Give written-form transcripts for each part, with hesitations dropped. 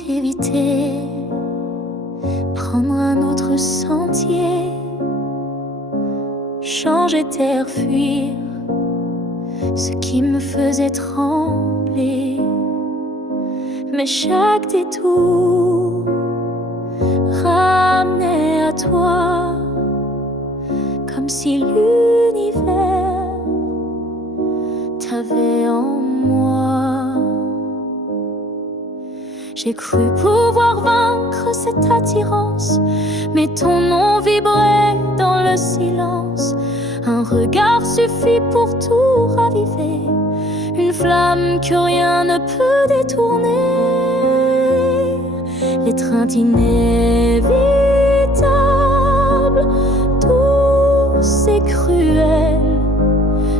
éviter, prendre un autre sentier, changer d'air, fuir ce qui me faisait trembler. Mais chaque détour ramenait à toi, comme si l'univers t'avait en moi. J'ai cru pouvoir vaincre cette attirance, mais ton nom vibrait dans le silence. Un regard suffit pour tout raviver, une flamme que rien ne peut détourner. L'étreinte inévitable, douce et cruelle,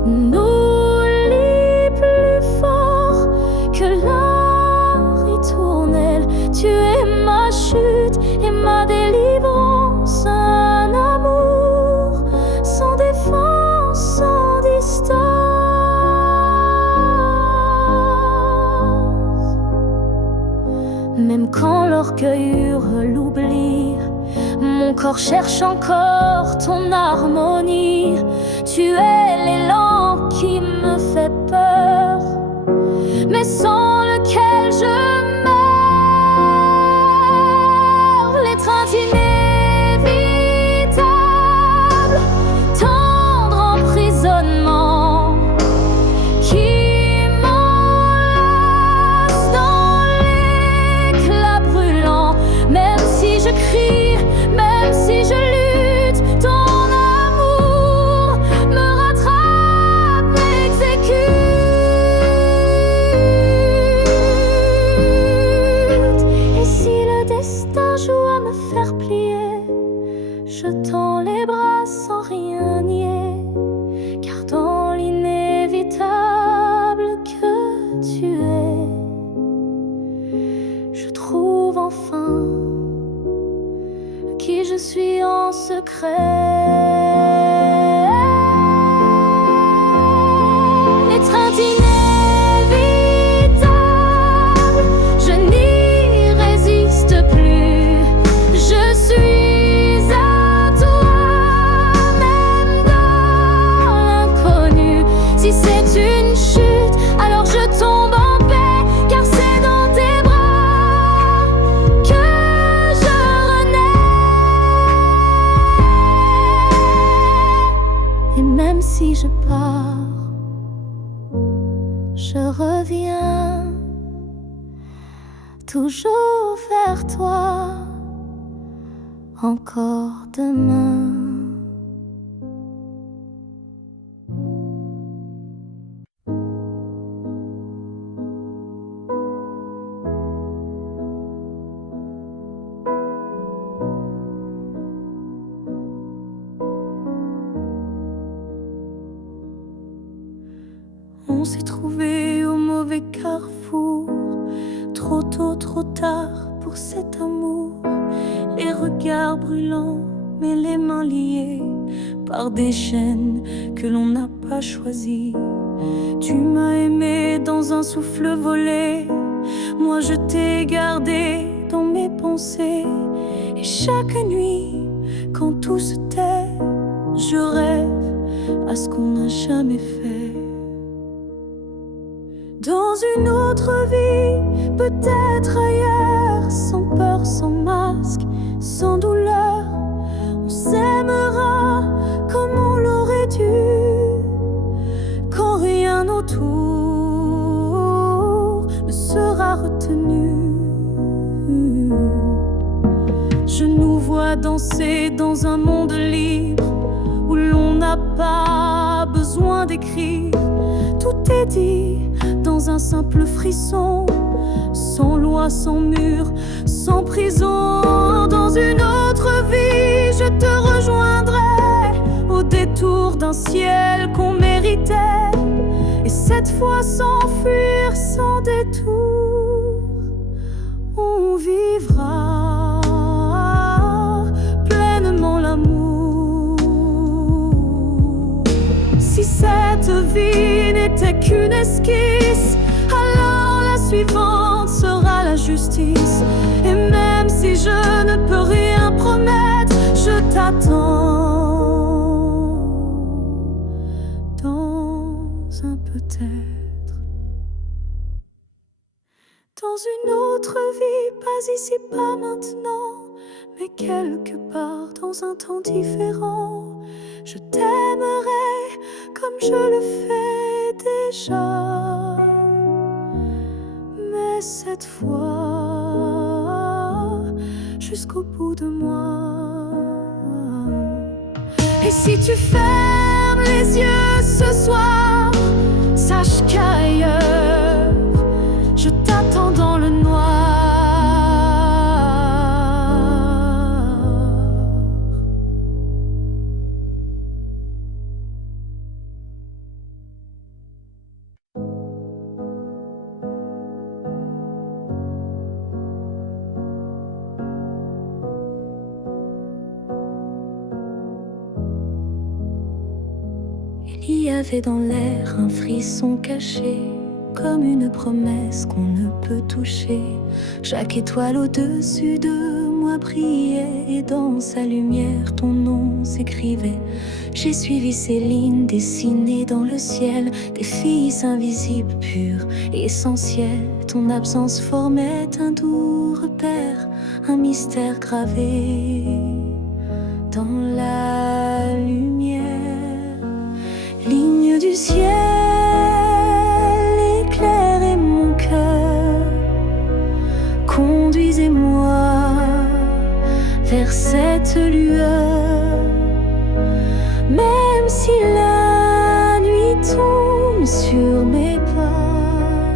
nous lie plus fort que la ritournelle. Tu es ma chute et ma délivrance, un amour sans défense, sans distance. Même quand l'orgueil hurle l'oubli, mon corps cherche encore ton harmonie. Tu es l'élan qui me fait peur, mais sans lequel je meurs. L'étreinte inévitable, tendre emprisonnement qui m'enlace dans l'éclat brûlant. Même si je crie, même si je lutte, ton amour me rattrape, m'exécute. Et si le destin joue à me faire plier, je tends les bras sans rien nier, car dans l'inévitable que tu es, je trouve enfin qui je suis en secret. L'étreinte inévitable, je n'y résiste plus. Je suis à toi, même dans l'inconnu. Si c'est une chute, alors je tombe en paix, car c'est dans tes bras que je renais. Et même si je pars, je reviens toujours vers toi, encore demain. On s'est trouvé au mauvais carrefour, trop tôt, trop tard pour cet amour. Les regards brûlants, mais les mains liées par des chaînes que l'on n'a pas choisies. Tu m'as aimé dans un souffle volé, moi je t'ai gardé dans mes pensées. Et chaque nuit, quand tout se tait, je rêve à ce qu'on n'a jamais fait. Dans une autre vie, peut-être ailleurs, sans peur, sans masque, sans douleur, on s'aimera comme on l'aurait dû, quand rien autour ne sera retenu. Je nous vois danser dans un monde libre, où l'on n'a pas besoin d'écrire. Tout est dit dans un simple frisson, sans loi, sans mur, sans prison. Dans une autre vie, je te rejoindrai au détour d'un ciel qu'on méritait, et cette fois sans fuir, sans détour, on vivra pleinement l'amour. Si cette vie n'était qu'une esquisse, alors la suivante sera la justice. Et même si je ne peux rien promettre, je t'attends dans un peut-être. Dans une autre vie, pas ici, pas maintenant, mais quelque part dans un temps différent. Je t'aimerai comme je le fais déjà, mais cette fois jusqu'au bout de moi. Et si tu fermes les yeux ce soir, sache qu'ailleurs je t'attends dans le noir. Il y avait dans l'air un frisson caché, comme une promesse qu'on ne peut toucher. Chaque étoile au-dessus de moi brillait, et dans sa lumière ton nom s'écrivait. J'ai suivi ces lignes dessinées dans le ciel, des filles invisibles, pures et essentielles. Ton absence formait un doux repère, un mystère gravé dans la lumière. Ligne du ciel, éclairez mon cœur, conduisez-moi vers cette lueur. Même si la nuit tombe sur mes pas,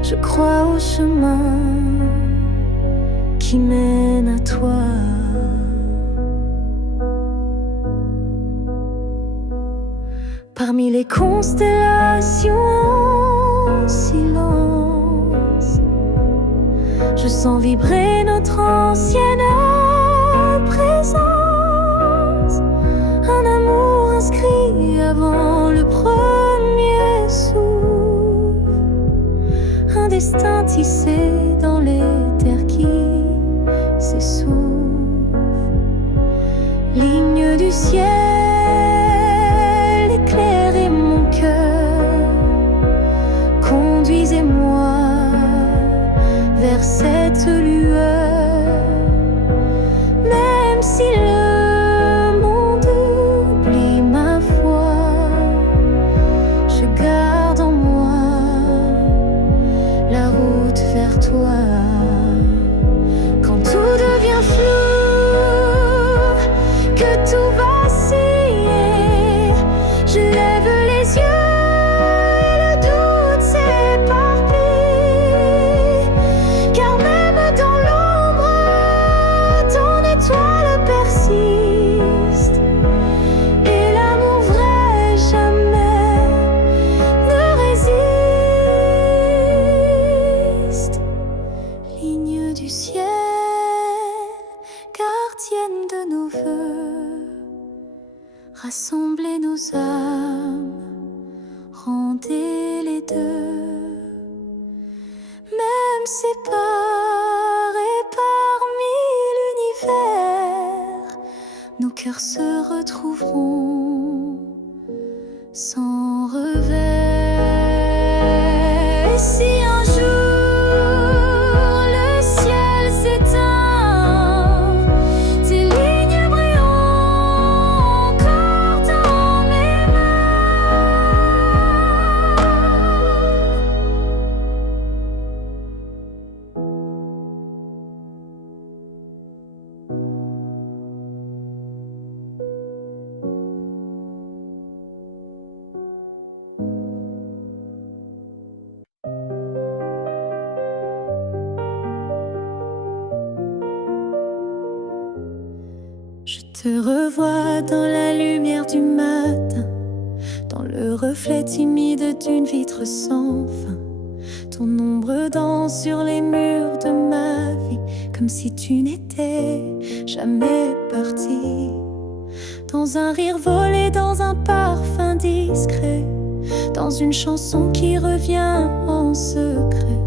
je crois au chemin qui mène à toi. Parmi les constellations en silence, je sens vibrer notre ancienne présence. Un amour inscrit avant le premier souffle, un destin tissé dans les terres qui s'essoufflent. Ligne du ciel, éclairez mon cœur, conduisez-moi vers cette lueur. Même si le monde oublie ma foi, je garde en moi la route vers toi. Quand tout devient flou, que tout vacille, je lève les yeux et le doute s'éparpille. Car même dans l'ombre, ton étoile persiste. Et l'amour vrai jamais ne résiste. Ligne du ciel, gardienne de nos voeux, rassemblez nos âmes, rendez les deux. Même séparés parmi l'univers, nos cœurs se retrouveront sans revers. Et si un jour le ciel s'éteint, tes lignes brilleront encore dans mes Je te revois dans la lumière du matin, dans le reflet timide d'une vitre sans fin. Ton ombre danse sur les murs de ma vie, comme si tu n'étais jamais parti. Dans un rire volé, dans un parfum discret, dans une chanson qui revient en secret.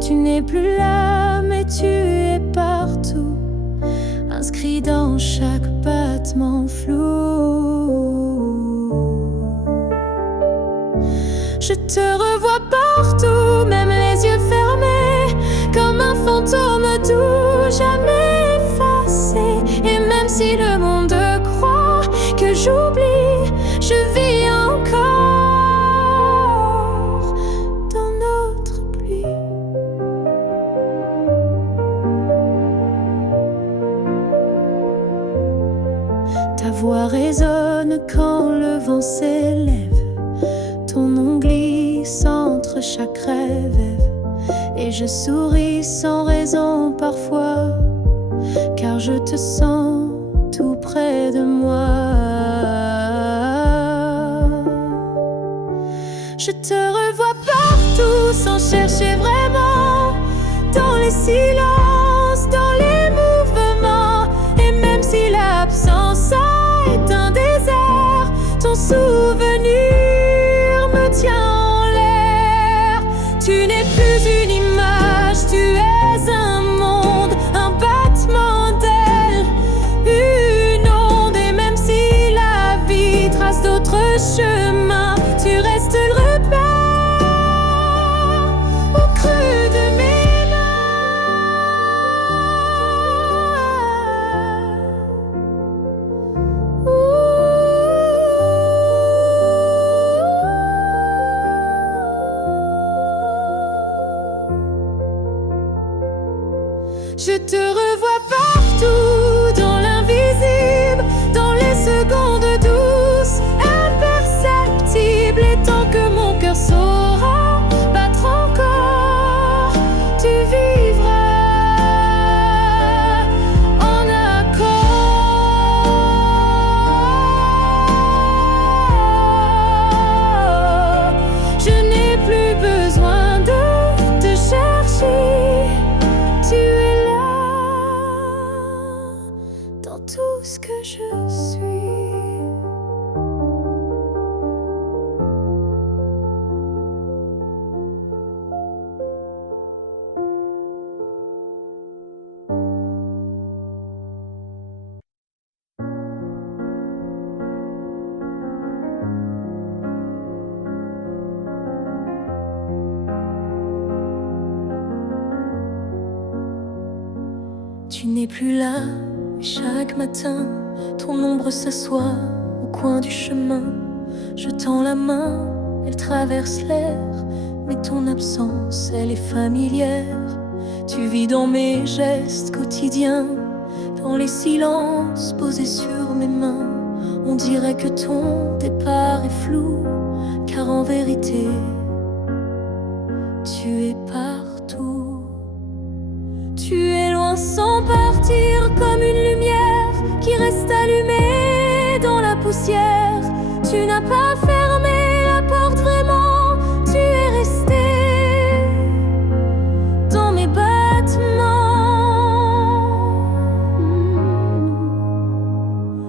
Tu n'es plus là, mais tu es partout, inscrit dans chaque battement flou. Je te revois partout, même les yeux fermés, comme un fantôme doux, jamais effacé. Et même si le monde croit que j'oublie, je vis encore dans notre pluie. Ta voix résonne quand le vent s'élève, ton nom glisse entre chaque rêve, et je souris sans raison parfois, car je te sens tout près de moi. Je te revois partout sans chercher vraiment, dans les silences, dans les mouvements. Et même si l'absence a éteint des airs, ton souvenir me tient en l'air. Tu n'es plus une image, tu es un monde, un battement d'ailes, une onde. Et même si la vie trace d'autres chemins, tu restes le repère au creux de mes Je te revois partout, dans l'invisible, dans les secondes douces, imperceptibles. Et tant que mon cœur saura battre encore, tu vivras en accord. Je n'ai plus besoin de te chercher, tu es dans tout ce que je suis. Tu n'es plus là, mais chaque matin, ton ombre s'assoit au coin du chemin. Je tends la main, elle traverse l'air, mais ton absence, elle est familière. Tu vis dans mes gestes quotidiens, dans les silences posés sur mes mains. On dirait que ton départ est flou, car en vérité, tu es partout. Tu es loin sans partir, comme une lumière qui reste allumée dans la poussière. Tu n'as pas fermé la porte vraiment, tu es resté dans mes battements.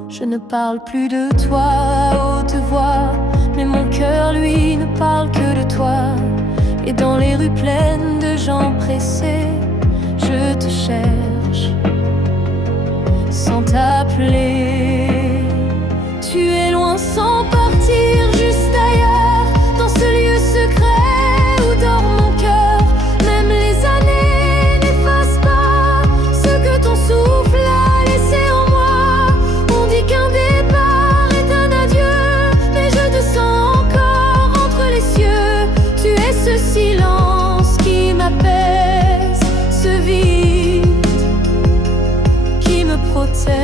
Je ne parle plus de toi à haute voix, mais mon cœur lui ne parle que de toi. Et dans les rues pleines de gens pressés, je te cherche sans t'appeler. Tu es loin sans partir, juste ailleurs, dans ce lieu secret où dort mon cœur. Même les années n'effacent pas ce que ton souffle a laissé en moi. On dit qu'un départ est un adieu, mais je te sens encore entre les cieux. Tu es ce silence qui m'apaise, ce vide qui me protège.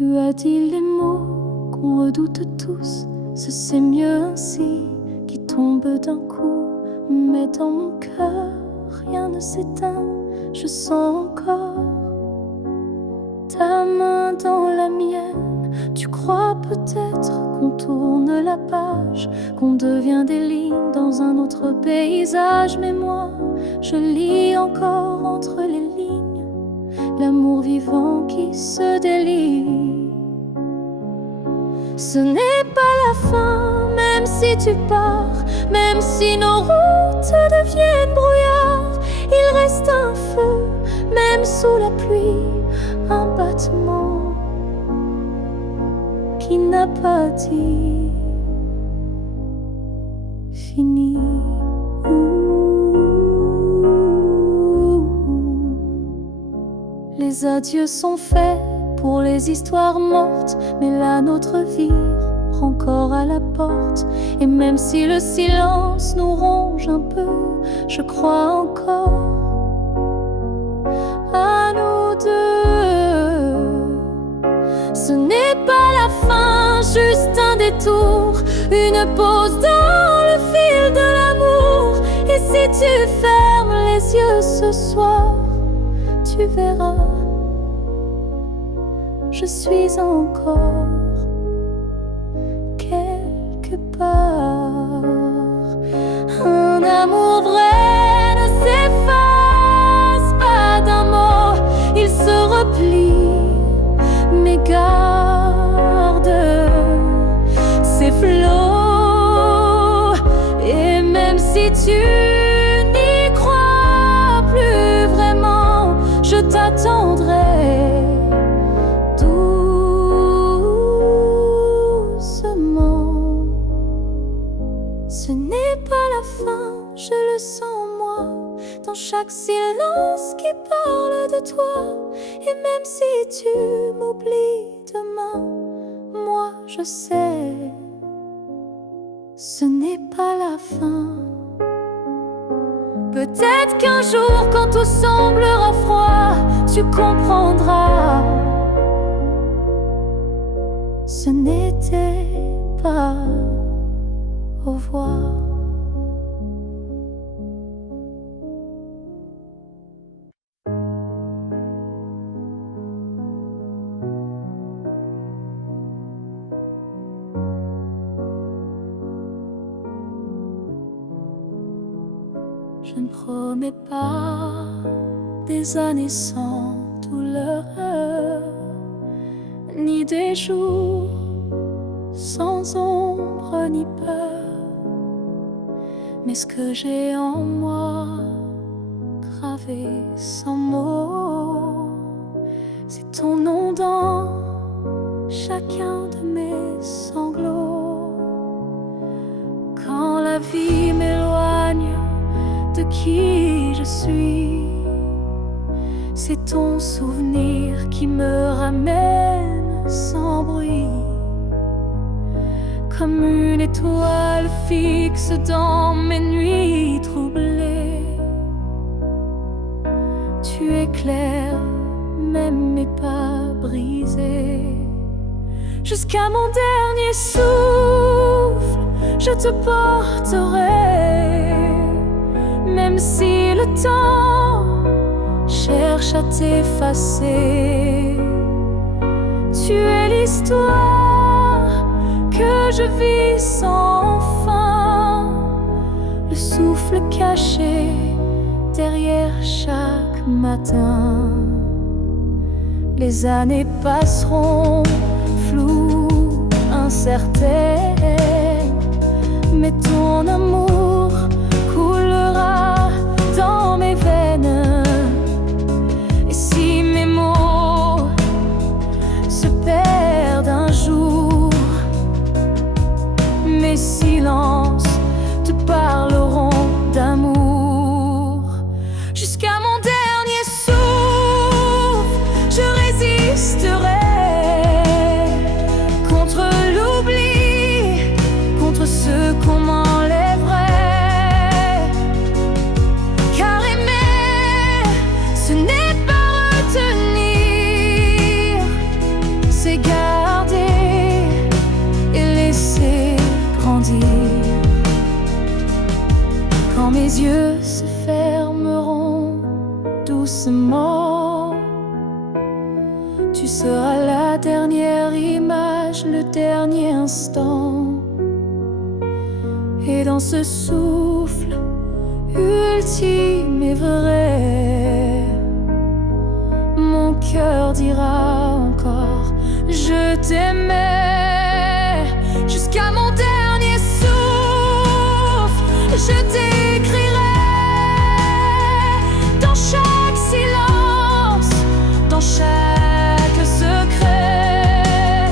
Tu as dit les mots qu'on redoute tous, ce c'est mieux ainsi, qui tombe d'un coup. Mais dans mon cœur, rien ne s'éteint, je sens encore ta main dans la mienne. Tu crois peut-être qu'on tourne la page, qu'on devient des lignes dans un autre paysage. Mais moi, je lis encore entre les lignes l'amour vivant qui se délie. Ce n'est pas la fin, même si tu pars, même si nos routes deviennent brouillard. Il reste un feu, même sous la pluie, un battement qui n'a pas dit fini. Les adieux sont faits pour les histoires mortes, mais la nôtre vire encore à la porte. Et même si le silence nous ronge un peu, je crois encore à nous deux. Ce n'est pas la fin, juste un détour, une pause dans le fil de l'amour. Et si tu fermes les yeux ce soir, tu verras, je suis encore quelque part. Un amour vrai ne s'efface pas d'un mot, il se replie, mais garde ses flots. Et même si tu n'y crois plus vraiment, je t'attendrai doucement. Ce n'est pas la fin, je le sens en moi, dans chaque silence qui parle de toi. Et même si tu m'oublies demain, moi je sais, ce n'est pas la fin. Peut-être qu'un jour, quand tout semblera froid, tu comprendras, ce n'était pas au revoir. Je ne promets pas des années sans douleur, ni des jours sans ombre ni peur. Mais ce que j'ai en moi, gravé sans mots, c'est ton nom dans chacun de mes sanglots. Quand la vie m'éloigne de qui je suis, c'est ton souvenir qui me ramène sans bruit, comme une étoile fixe dans mes nuits troublées. Tu éclaires même mes pas brisés. Jusqu'à mon dernier souffle, je te porterai, même si le temps cherche à t'effacer. Tu es l'histoire que je vis sans fin, le souffle caché derrière chaque matin. Les années passeront floues, incertaines, mais ton amour coulera dans mes veines. Et si mes mots se perdent un jour, mes silences te parleront d'amour. Jusqu'à mon dernier souffle, je résisterai contre l'oubli, contre ce qu'on m'enlèverait. Car aimer la dernière image, le dernier instant. Et dans ce souffle ultime et vrai, mon cœur dira encore: je t'aimais. Jusqu'à mon dernier souffle, je t'écrirai dans chaque silence, dans chaque secret.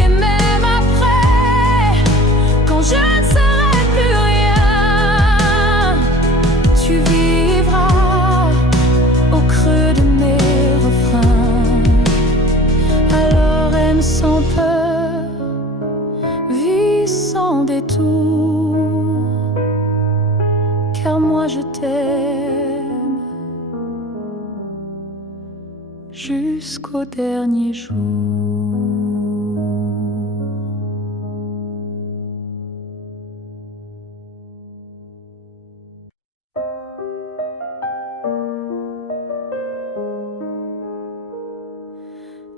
Et même après, quand je ne serai plus rien, tu vivras au creux de mes refrains. Alors aime sans peur, vis sans détour, car moi je t'aime jusqu'au dernier jour.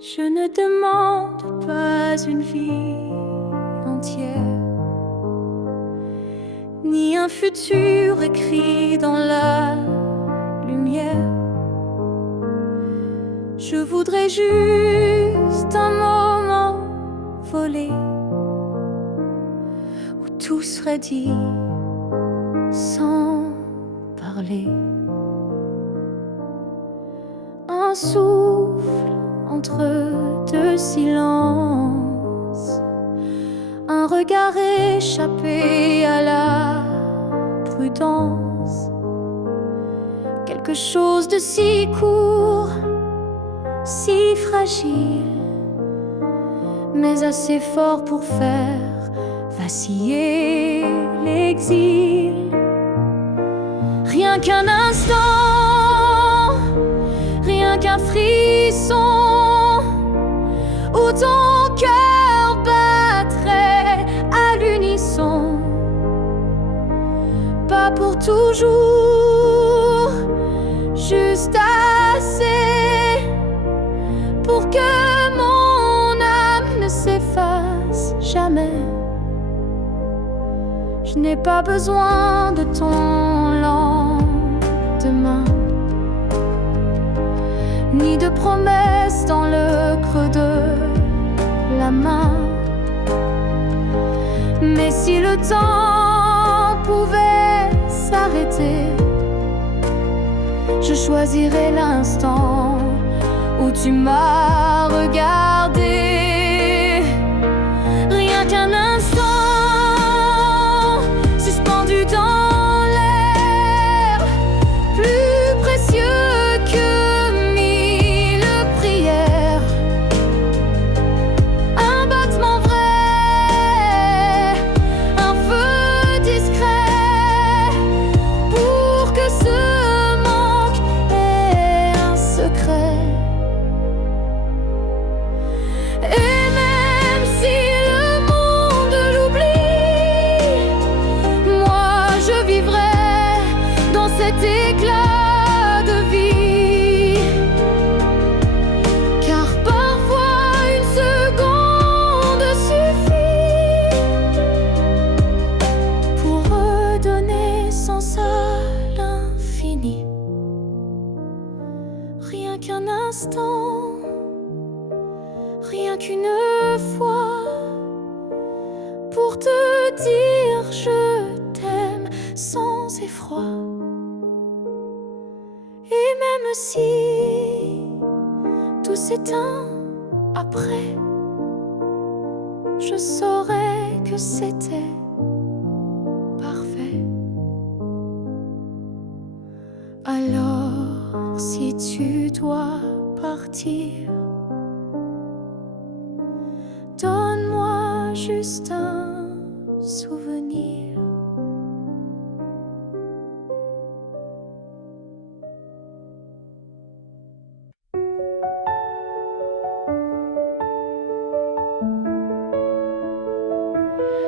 Je ne demande pas une vie entière, ni un futur écrit dans la lumière. Je voudrais juste un moment volé, où tout serait dit sans parler. Un souffle entre deux silences, un regard échappé à la prudence. Quelque chose de si court, si fragile, mais assez fort pour faire vaciller l'exil. Rien qu'un instant, rien qu'un frisson, où ton cœur battrait à l'unisson. Pas pour toujours, juste assez pour que mon âme ne s'efface jamais. Je n'ai pas besoin de ton lendemain, ni de promesses dans le creux de la main. Mais si le temps pouvait s'arrêter, je choisirais l'instant où tu m'as regardé. Rien qu'un instant, suspendu dans l'air, plus précieux que mille prières. Un battement vrai, un feu discret, pour que ce manque ait un secret. Et même si le monde l'oublie, moi je vivrai dans cet éclat de vie. Car parfois une seconde suffit pour redonner sens à l'infini. Rien qu'un instant, rien qu'une fois, pour te dire je t'aime sans effroi. Et même si tout s'éteint après, je saurais que c'était parfait. Alors si tu dois partir, donne-moi juste un souvenir.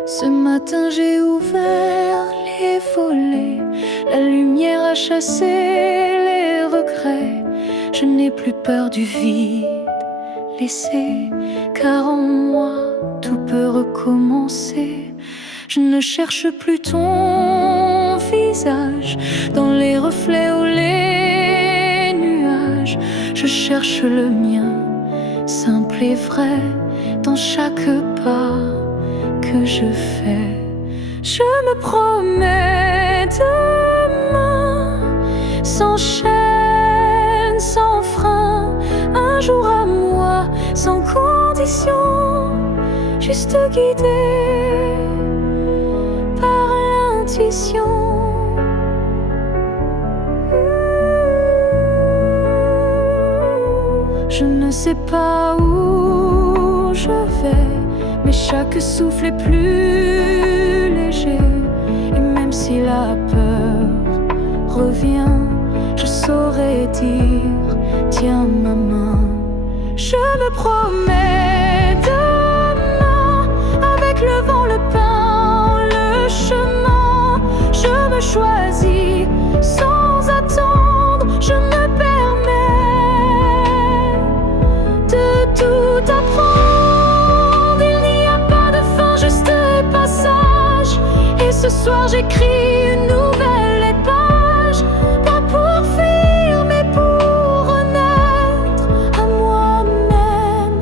Ce matin j'ai ouvert les volets, la lumière a chassé les regrets. Je n'ai plus peur du vide, laisser, car en moi tout peut recommencer. Je ne cherche plus ton visage dans les reflets ou les nuages. Je cherche le mien, simple et vrai, dans chaque pas que je fais. Je me promets demain, sans chaîne, sans frein, un jour à moi, sans condition, juste guidé par l'intuition. Je ne sais pas où je vais, mais chaque souffle est plus léger. Et même si la peur revient, je saurais dire, tiens ma main. Je me promets demain, avec le vent, le pain, le chemin. Je me choisis sans attendre, je me permets de tout apprendre. Il n'y a pas de fin, juste passage. Et ce soir j'écris une nouvelle page, pas pour fuir mais pour renaître à moi-même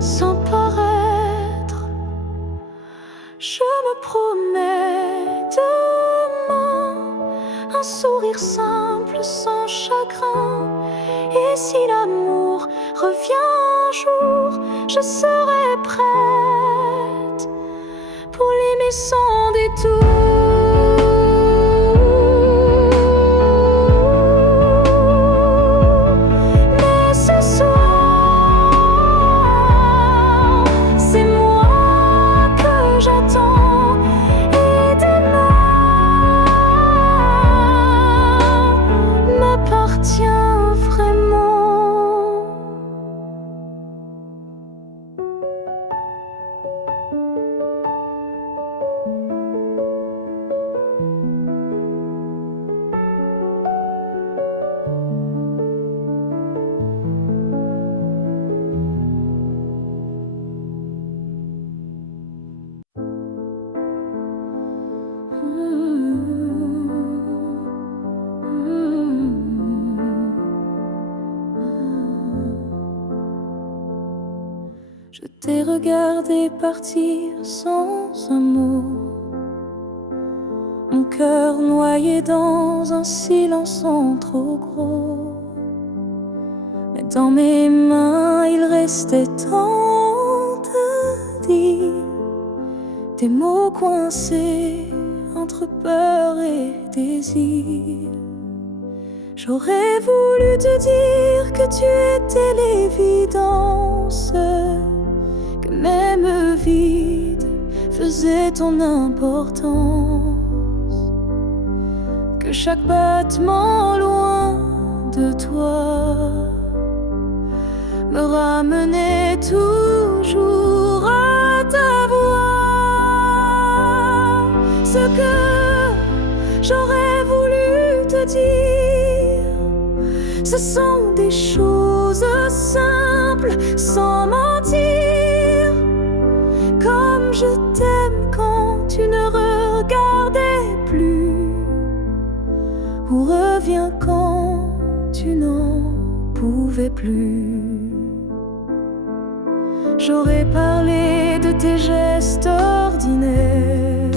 sans paraître. Je me promets demain, un sourire simple sans chagrin. Et si l'amour revient un jour, je serai prête pour l'aimer sans détour. Mais ce soir, c'est moi que j'attends. Et demain m'appartient vraiment. Je t'ai regardé partir sans un mot, mon cœur noyé dans un silence en trop gros. Mais dans mes mains il restait tant de dire, des mots coincés entre peur et désir. J'aurais voulu te dire que tu étais l'évidence, que même vide faisait ton importance, que chaque battement loin de toi me ramenait toujours à ta voix. Ce que j'aurais voulu te dire, ce sont des choses simples, sans mentir. Comme je t'aime quand tu ne regardais plus, ou reviens quand tu n'en pouvais plus. J'aurais parlé de tes gestes ordinaires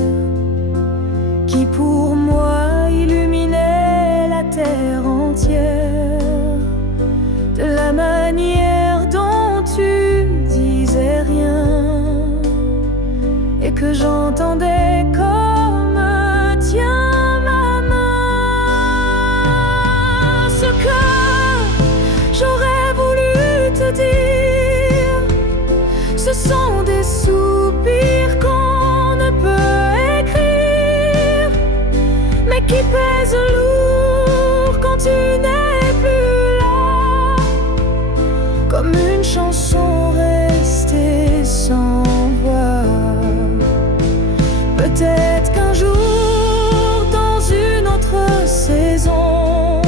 qui pour moi illuminaient la terre entière, de la manière dont tu disais rien et que j'entendais comme tiens ma main. Ce que j'aurais voulu te dire, ce sont des soupirs qu'on ne peut écrire, mais qui pèsent lourd quand tu n'es plus là, comme une chanson restée sans voix. Peut-être qu'un jour, dans une autre saison,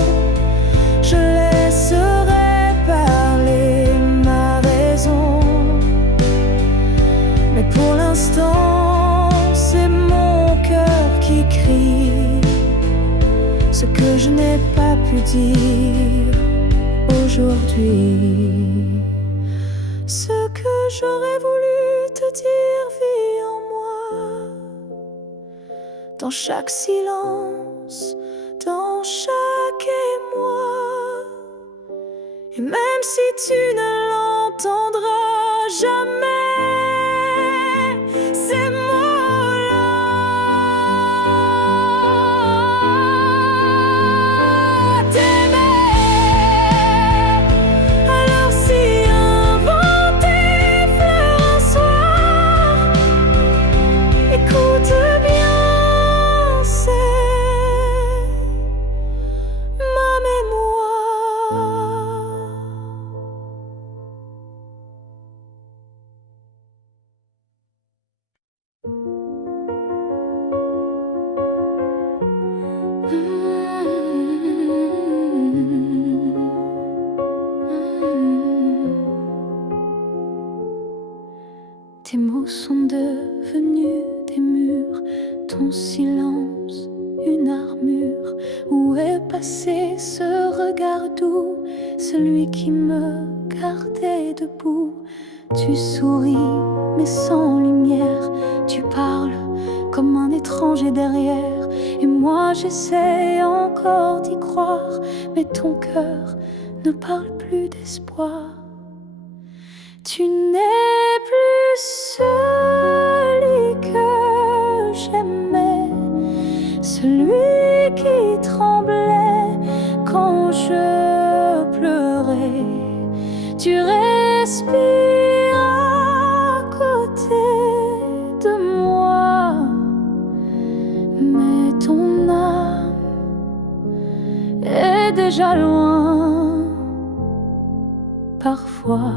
je laisserai parler ma raison. pu dire aujourd'hui. Ce que j'aurais voulu te dire vit en moi, dans chaque silence, dans chaque émoi. Et même si tu ne l'entendras jamais, ces mots-là, t'aimer. Alors si un vent t'effleure un soir, écoute bien, c'est ma mémoire. Tes mots sont devenus des murs, ton silence une armure. Où est passé ce regard doux, celui qui me gardait debout? Tu souris mais sans lumière, tu parles comme un étranger derrière. Et moi j'essaie encore d'y croire, mais ton cœur ne parle plus d'espoir. Tu n'es plus celui que j'aimais, celui qui tremblait quand je pleurais. Tu respires à côté de moi, mais ton âme est déjà loin parfois.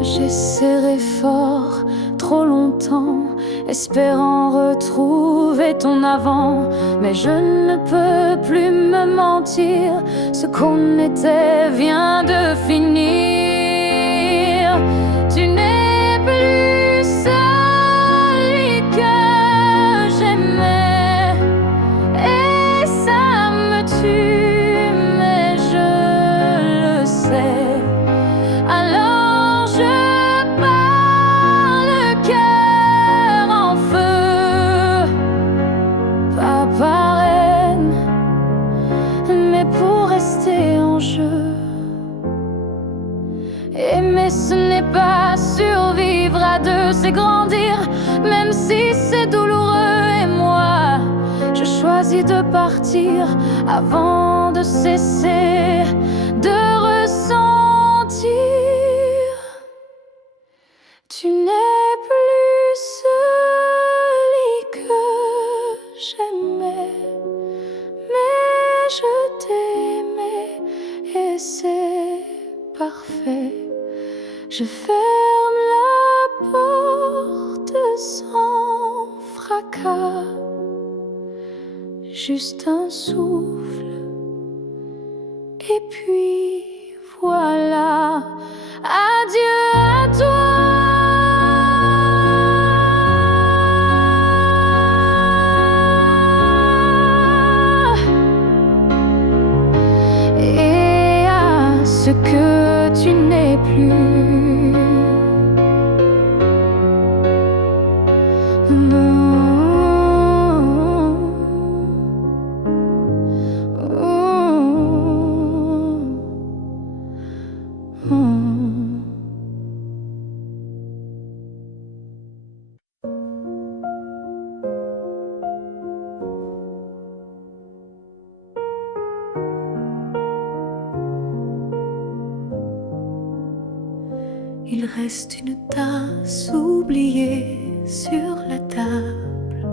J'ai serré fort trop longtemps, espérant retrouver ton avant. Mais je ne peux plus me mentir, ce qu'on était vient de finir. Tu n'es plus celui que j'aimais, et ça me tue, mais je le sais. Alors je pars le cœur en feu, pas par haine, mais pour rester en jeu. Aimer ce n'est pas survivre à deux, c'est grandir, même si c'est douloureux. Et moi, je choisis de partir avant de cesser de ressentir. Tu n'es plus celui que j'aimais, mais je t'aimais et c'est parfait. Je ferme la porte sans fracas, juste un souffle, et puis voilà. Adieu à toi. Et à ce que tu n'es plus. Il reste une tasse oubliée sur la table,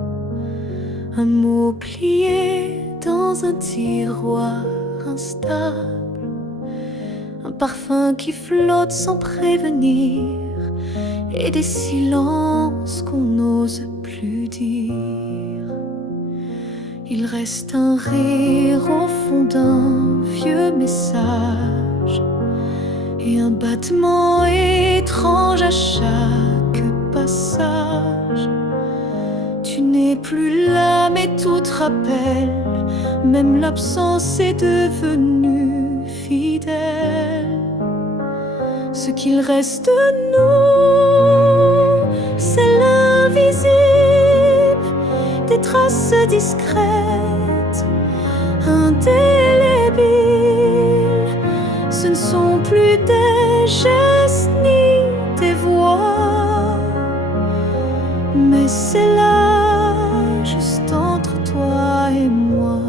un mot plié dans un tiroir instable, un parfum qui flotte sans prévenir, et des silences qu'on n'ose plus dire. Il reste un rire au fond d'un vieux message, et un battement étrange à chaque passage. Tu n'es plus là, mais tout te rappelle, même l'absence est devenue fidèle. Ce qu'il reste de nous, c'est l'invisible, des traces discrètes, indélébiles. Ce ne sont plus des gestes ni des voix, mais c'est là, juste entre toi et moi.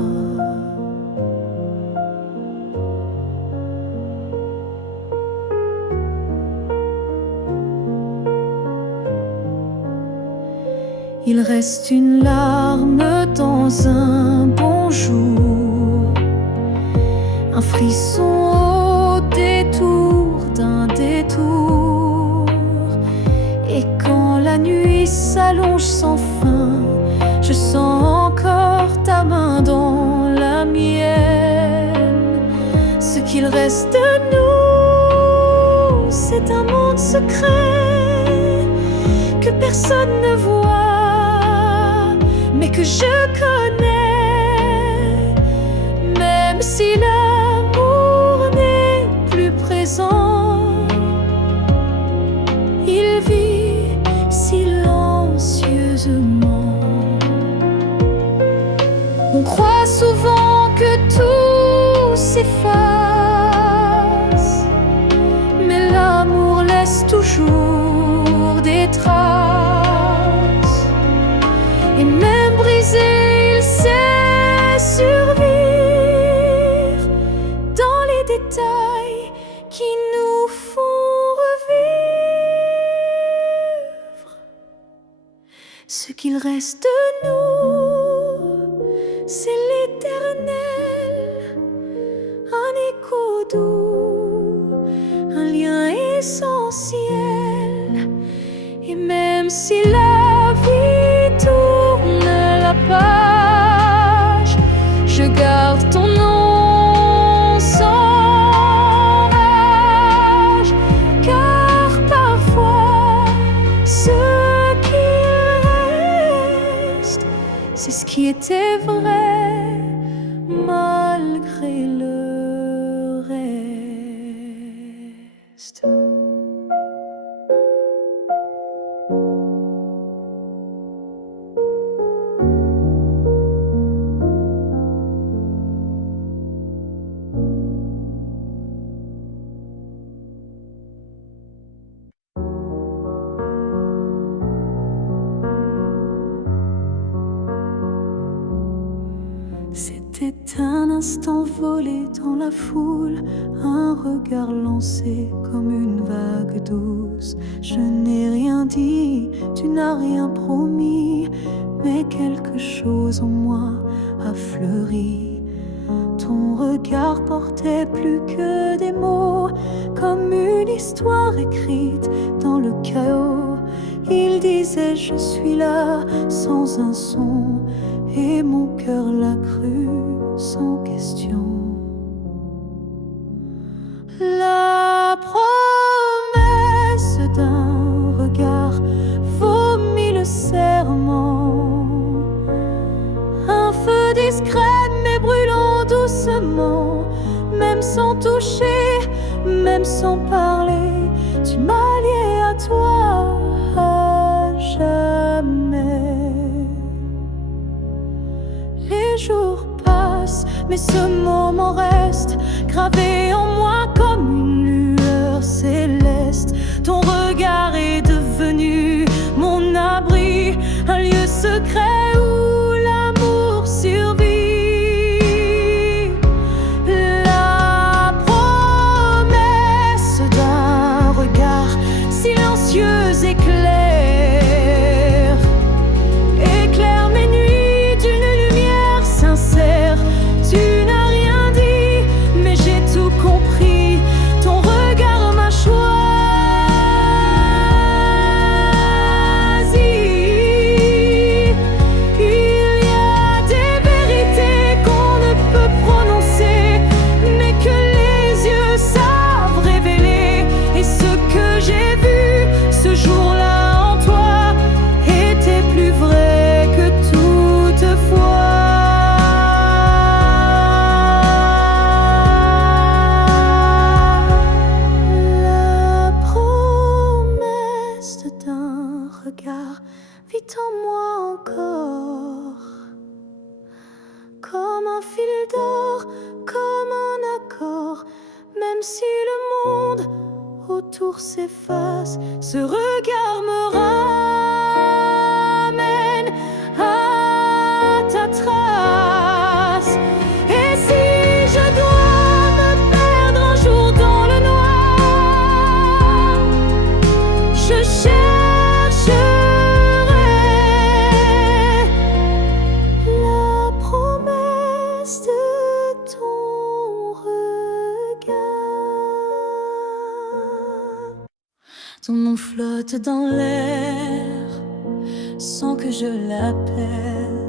Il reste une larme dans un bonjour, un frisson au détour d'un détour. Et quand la nuit s'allonge sans fin, je sens encore ta main dans la mienne. Ce qu'il reste de nous, c'est un monde secret que personne ne voit, mais que je connais. Même si l'amour n'est plus présent, il vit silencieusement. On croit souvent que tout s'efface, mais l'amour laisse toujours des traces. Et même brisé, il sait survivre dans les détails qui nous font revivre. Ce qu'il reste de nous, c'est l'éternel, un écho doux, un lien essentiel. Et même si la vie tourne la page, je garde ton nom sans rage, car parfois ce qui reste, c'est ce qui était vrai malgré le reste. C'était un instant volé dans la foule, un regard lancé comme une vague douce. Je n'ai rien dit, tu n'as rien promis, mais quelque chose en moi a fleuri. Ton regard portait plus que des mots, comme une histoire écrite dans le chaos. Il disait je suis là sans un son, et mon cœur l'a cru sans question. La promesse d'un regard vaut mille serments, un feu discret mais brûlant doucement. Même sans toucher, même sans parler, tu m'as lié à toi à jamais. Les jours passent, mais ce moment reste gravé en moi comme une lueur céleste. Ton regard est devenu mon abri, un lieu secret où l'amour survit. La promesse d'un regard silencieux éclaire mes nuits d'une lumière sincère. Tu n'as rien dit, mais j'ai tout compris. Ton regard m'a choisi. moi encore, comme un fil d'or, comme un accord. Même si le monde autour s'efface, ce regard me ramène à ta trace. Et si je dois me perdre un jour dans le noir, je chercherai la promesse de ton regard. Ton nom flotte dans l'air sans que je l'appelle,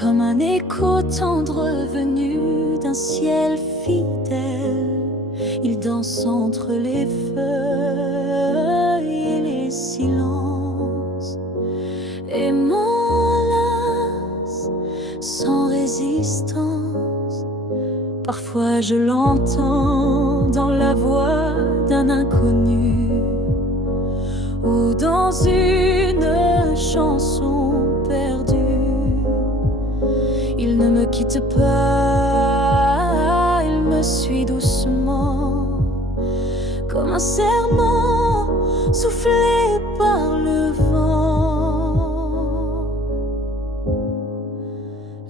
comme un écho tendre venu d'un ciel fidèle. Il danse entre les feuilles et les silences et m'enlace sans résistance. Parfois je l'entends dans la voix d'un inconnu ou dans une chanson perdue. Il ne me quitte pas, il me suit doucement, comme un serment soufflé par le vent.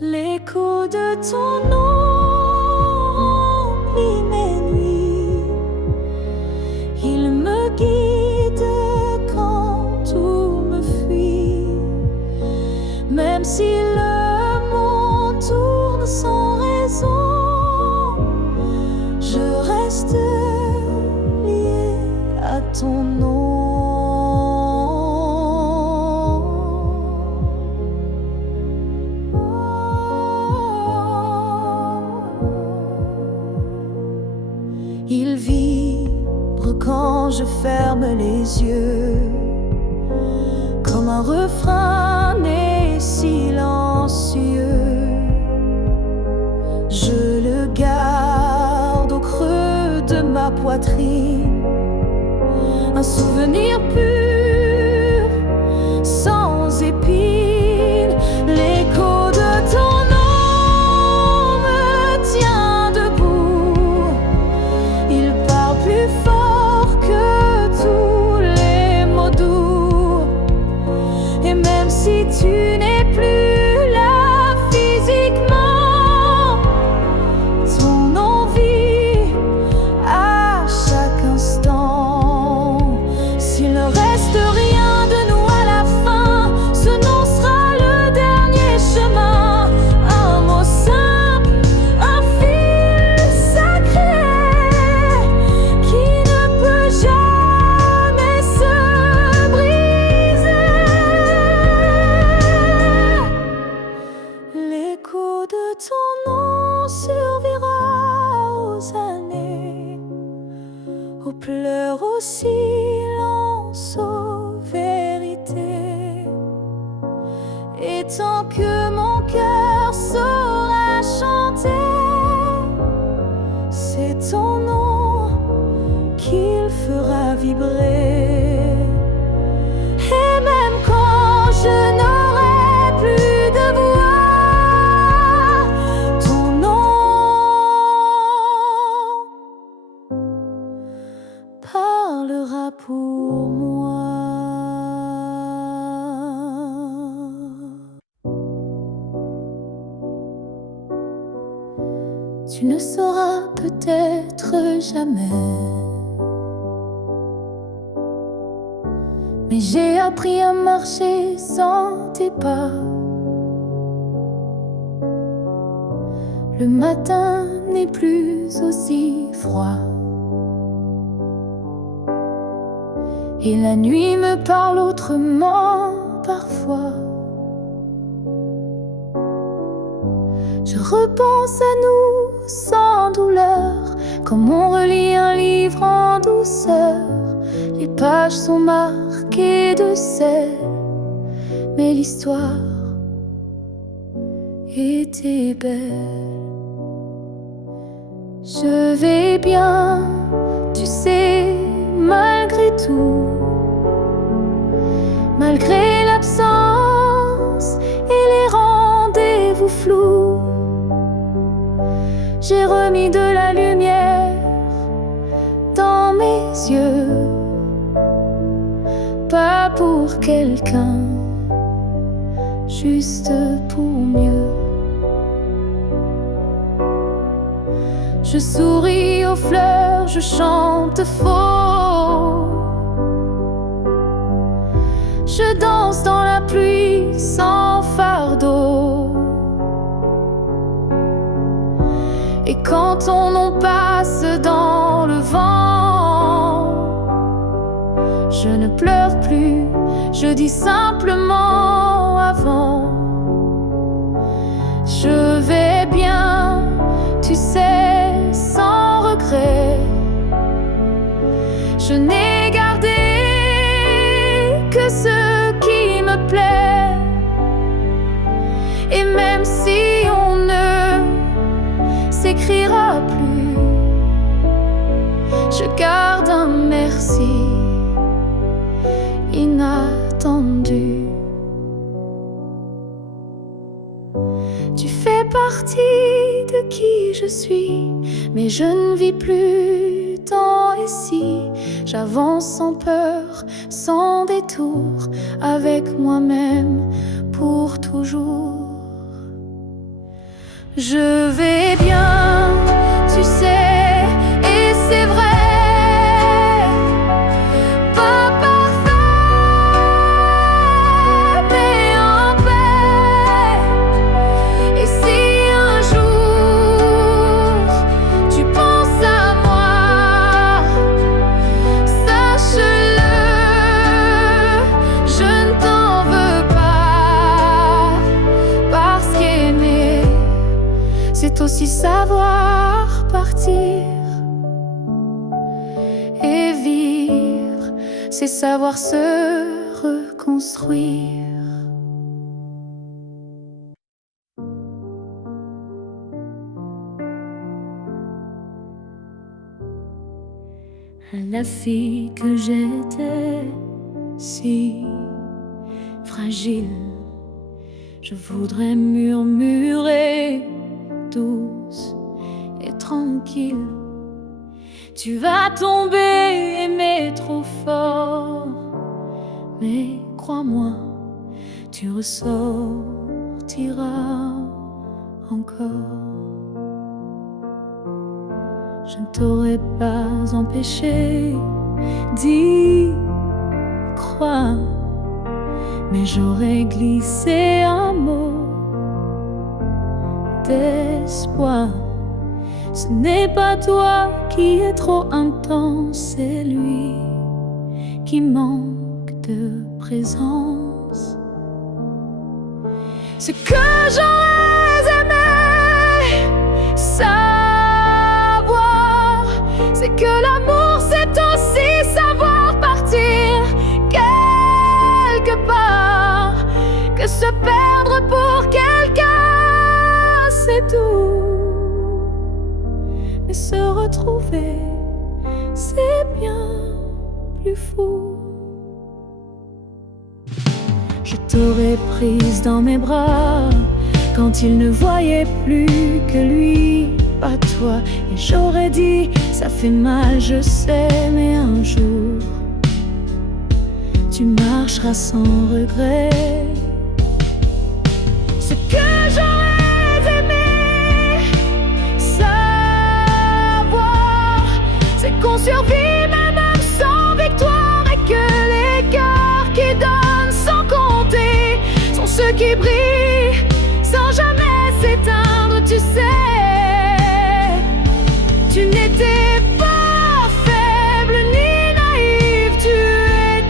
L'écho de ton nom remplit mes nuits, il me guide quand tout me fuit. Même si le monde tourne sans raison, je reste lié à ton nom. Il vibre quand je ferme les yeux, comme un refrain né silencieux. Je le garde au creux de ma poitrine, un souvenir pur, sans épines. L'écho de ton nom me tient debout, il parle plus fort que tous les mots doux. Et même si tu n'es plus là physiquement, ton nom vit à chaque instant. S'il ne reste rien de nous à la fin, ce nom sera le dernier chemin. Un mot simple, un fil sacré qui ne peut jamais se briser. L'écho de ton nom survivra aux années, aux pleurs, aux silences, aux vérités. Et tant que mon cœur saura chanter, c'est ton nom qu'il fera vibrer. Et même quand je n'aurai plus de voix, ton nom parlera pour moi. Tu ne sauras peut-être jamais, mais j'ai appris à marcher sans tes pas. Le matin n'est plus aussi froid et la nuit me parle autrement parfois. Je repense à nous sans douleur, comme on relit un livre en douceur. Les pages sont marquées de sel, mais l'histoire était belle. Je vais bien, tu sais, malgré tout, malgré l'absence juste pour mieux. Je souris aux fleurs, je chante faux. Je danse dans la pluie sans fardeau. Et quand on passe dans le vent, je ne pleure plus, je dis simplement avant. Je vais bien, tu sais, sans regret. Je n'ai gardé que ce qui me plaît. Et même si on ne s'écrira plus, je garde un merci inattendu. Tu fais partie de qui je suis, mais je ne vis plus tant ici. J'avance sans peur, sans détour, avec moi-même pour toujours. Je vais bien, tu sais, et c'est vrai. Pas parfait, mais en paix. Et si un jour tu penses à moi, sache-le, je ne t'en veux pas. Parce qu'aimer, c'est aussi savoir partir. Et vivre, c'est savoir se reconstruire. La fille que j'étais, si fragile, je voudrais murmurer douce et tranquille. Tu vas tomber, aimer trop fort, mais crois-moi, tu ressortiras encore. Je ne t'aurais pas empêché d'y croire, mais j'aurais glissé un mot d'espoir. Ce n'est pas toi qui es trop intense, c'est lui qui manque de présence. Ce que j'aurais aimé savoir, c'est que l'amour c'est aussi savoir partir quelque part, que se perdre pour quelqu'un c'est doux, mais se retrouver c'est bien plus fou. Je t'aurais prise dans mes bras quand il ne voyait plus que lui, pas toi. Et j'aurais dit, ça fait mal, je sais, mais un jour tu marcheras sans regret. Ce que j'aurais aimé savoir, c'est qu'on survit même sans victoire, et que les cœurs qui donnent sans compter sont ceux qui brillent